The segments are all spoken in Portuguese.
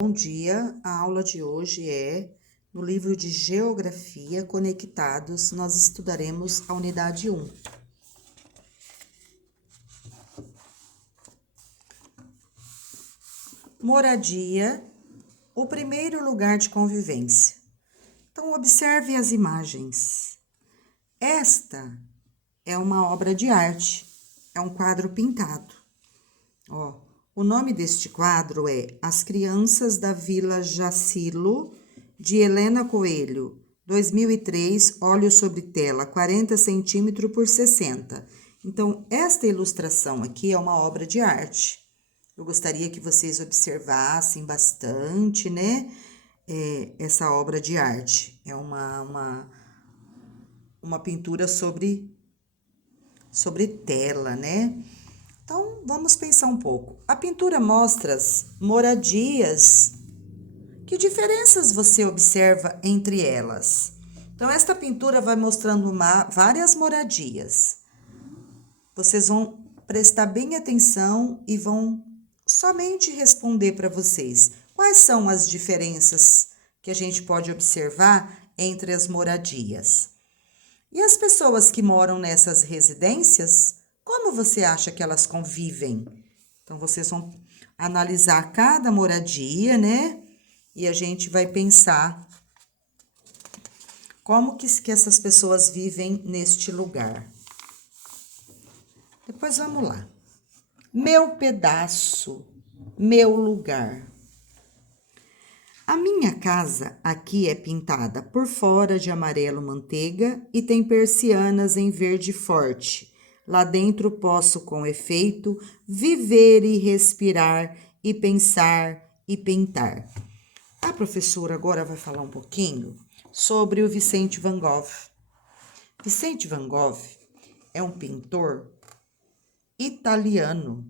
Bom dia, a aula de hoje é no livro de Geografia Conectados, nós estudaremos a unidade 1. Moradia, o primeiro lugar de convivência. Então, observe as imagens. Esta é uma obra de arte, é um quadro pintado. O nome deste quadro é As Crianças da Vila Jacilo, de Helena Coelho, 2003, óleo sobre tela, 40 centímetros por 60. Então, esta ilustração aqui é uma obra de arte. Eu gostaria que vocês observassem bastante, né? Essa obra de arte. É uma pintura sobre tela, né? Então, vamos pensar um pouco. A pintura mostra as moradias. Que diferenças você observa entre elas? Então, esta pintura vai mostrando várias moradias. Vocês vão prestar bem atenção e vão somente responder para vocês. Quais são as diferenças que a gente pode observar entre as moradias? E as pessoas que moram nessas residências, como você acha que elas convivem? Então, vocês vão analisar cada moradia, né? E a gente vai pensar como que essas pessoas vivem neste lugar. Depois vamos lá. Meu pedaço, meu lugar. A minha casa aqui é pintada por fora de amarelo manteiga e tem persianas em verde forte. Lá dentro posso, com efeito, viver e respirar e pensar e pintar. A professora agora vai falar um pouquinho sobre o Vicente Van Gogh. Vicente Van Gogh é um pintor italiano,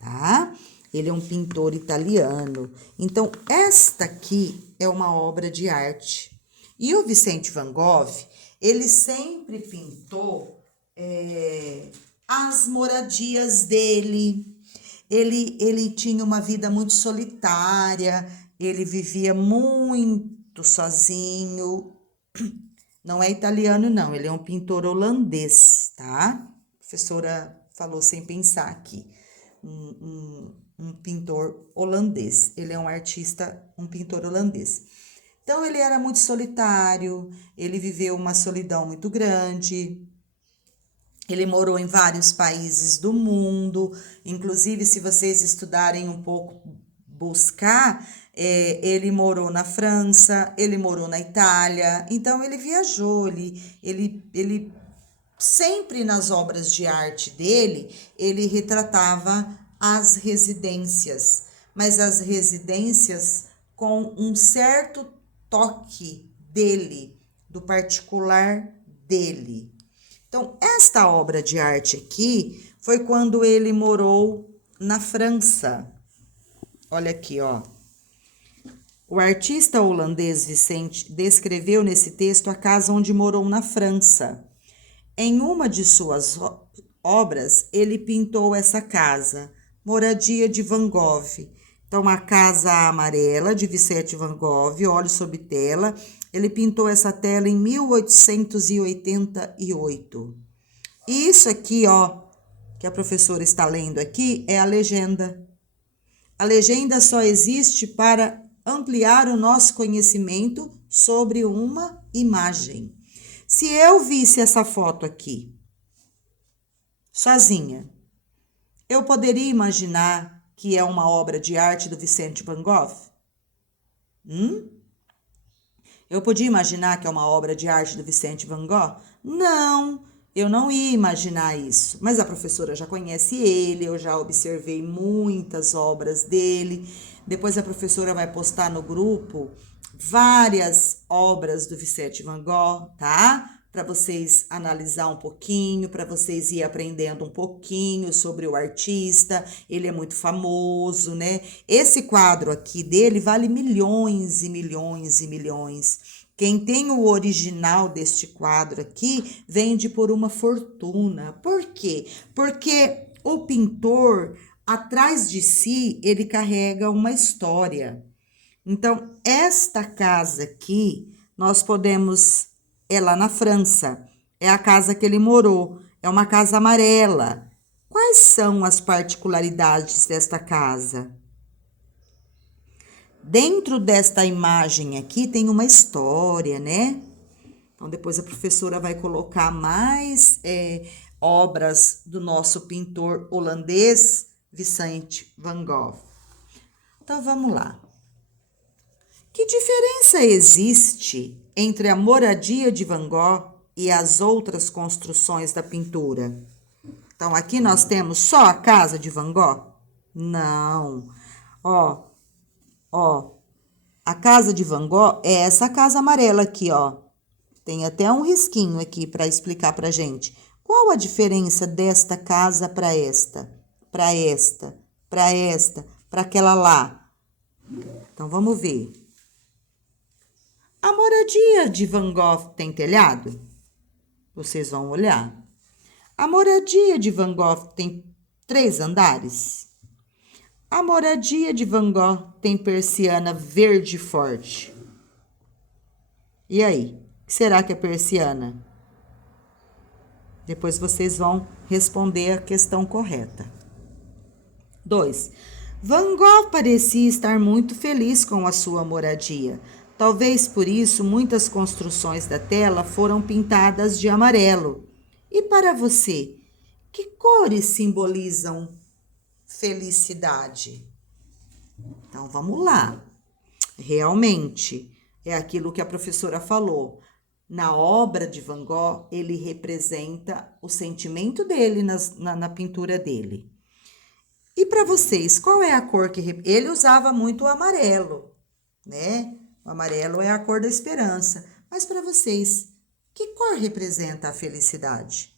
tá? Ele é um pintor italiano. Então, esta aqui é uma obra de arte. E o Vicente Van Gogh, ele sempre pintou as moradias dele. Ele tinha uma vida muito solitária, ele vivia muito sozinho. Não é italiano, não, ele é um pintor holandês, tá? A professora falou sem pensar aqui. Um pintor holandês. Ele é um artista, um pintor holandês. Então, ele era muito solitário, ele viveu uma solidão muito grande. Ele morou em vários países do mundo, inclusive, se vocês estudarem um pouco, buscar, ele morou na França, ele morou na Itália, então ele viajou, ele sempre nas obras de arte dele, ele retratava as residências, mas as residências com um certo toque dele, do particular dele. Então, esta obra de arte aqui foi quando ele morou na França. Olha aqui, ó. O artista holandês Vicente descreveu nesse texto a casa onde morou na França. Em uma de suas obras, ele pintou essa casa, Moradia de Van Gogh. Então, a casa amarela de Vicente Van Gogh, óleo sobre tela. Ele pintou essa tela em 1888. E isso aqui, ó, que a professora está lendo aqui, é a legenda. A legenda só existe para ampliar o nosso conhecimento sobre uma imagem. Se eu visse essa foto aqui, sozinha, eu poderia imaginar que é uma obra de arte do Vicente Van Gogh? Eu podia imaginar que é uma obra de arte do Vicente Van Gogh? Não, eu não ia imaginar isso. Mas a professora já conhece ele, eu já observei muitas obras dele. Depois a professora vai postar no grupo várias obras do Vicente Van Gogh, tá? Para vocês analisar um pouquinho, para vocês ir aprendendo um pouquinho sobre o artista. Ele é muito famoso, né? Esse quadro aqui dele vale milhões e milhões e milhões. Quem tem o original deste quadro aqui vende por uma fortuna. Por quê? Porque o pintor atrás de si ele carrega uma história. Então, esta casa aqui, nós podemos, é lá na França, é a casa que ele morou, é uma casa amarela. Quais são as particularidades desta casa? Dentro desta imagem aqui tem uma história, né? Então, depois a professora vai colocar mais obras do nosso pintor holandês, Vincent van Gogh. Então, vamos lá. Que diferença existe entre a moradia de Van Gogh e as outras construções da pintura? Então, aqui nós temos só a casa de Van Gogh? Não. Ó, a casa de Van Gogh é essa casa amarela aqui, ó. Tem até um risquinho aqui para explicar pra gente. Qual a diferença desta casa para esta? Para esta, para esta, para aquela lá? Então, vamos ver. A moradia de Van Gogh tem telhado? Vocês vão olhar. A moradia de Van Gogh tem 3 andares? A moradia de Van Gogh tem persiana verde forte? E aí, o que será que é persiana? Depois vocês vão responder a questão correta. 2. Van Gogh parecia estar muito feliz com a sua moradia. Talvez por isso muitas construções da tela foram pintadas de amarelo. E para você, que cores simbolizam felicidade? Então vamos lá. Realmente, é aquilo que a professora falou. Na obra de Van Gogh, ele representa o sentimento dele na pintura dele. E para vocês, qual é a cor que... Ele usava muito o amarelo, né? O amarelo é a cor da esperança. Mas para vocês, que cor representa a felicidade?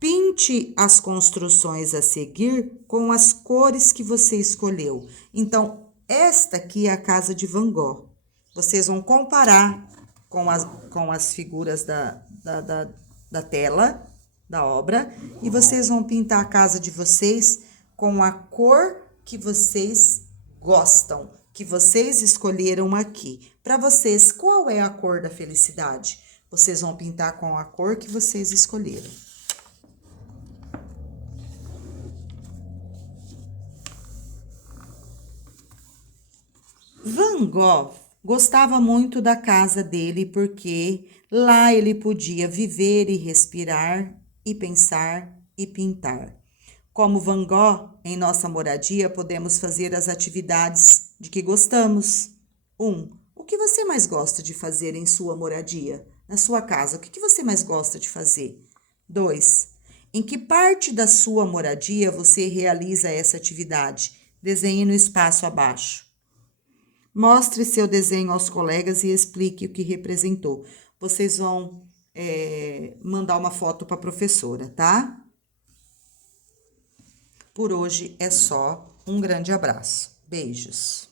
Pinte as construções a seguir com as cores que você escolheu. Então, esta aqui é a casa de Van Gogh. Vocês vão comparar com as figuras da tela, da obra, e vocês vão pintar a casa de vocês com a cor que vocês gostam, que vocês escolheram aqui. Para vocês, qual é a cor da felicidade? Vocês vão pintar com a cor que vocês escolheram. Van Gogh gostava muito da casa dele porque lá ele podia viver e respirar e pensar e pintar. Como Van Gogh, em nossa moradia podemos fazer as atividades de que gostamos. 1. O que você mais gosta de fazer em sua moradia? Na sua casa, o que você mais gosta de fazer? 2. Em que parte da sua moradia você realiza essa atividade? Desenhe no espaço abaixo. Mostre seu desenho aos colegas e explique o que representou. Vocês vão mandar uma foto para a professora, tá? Por hoje é só. Um grande abraço. Beijos.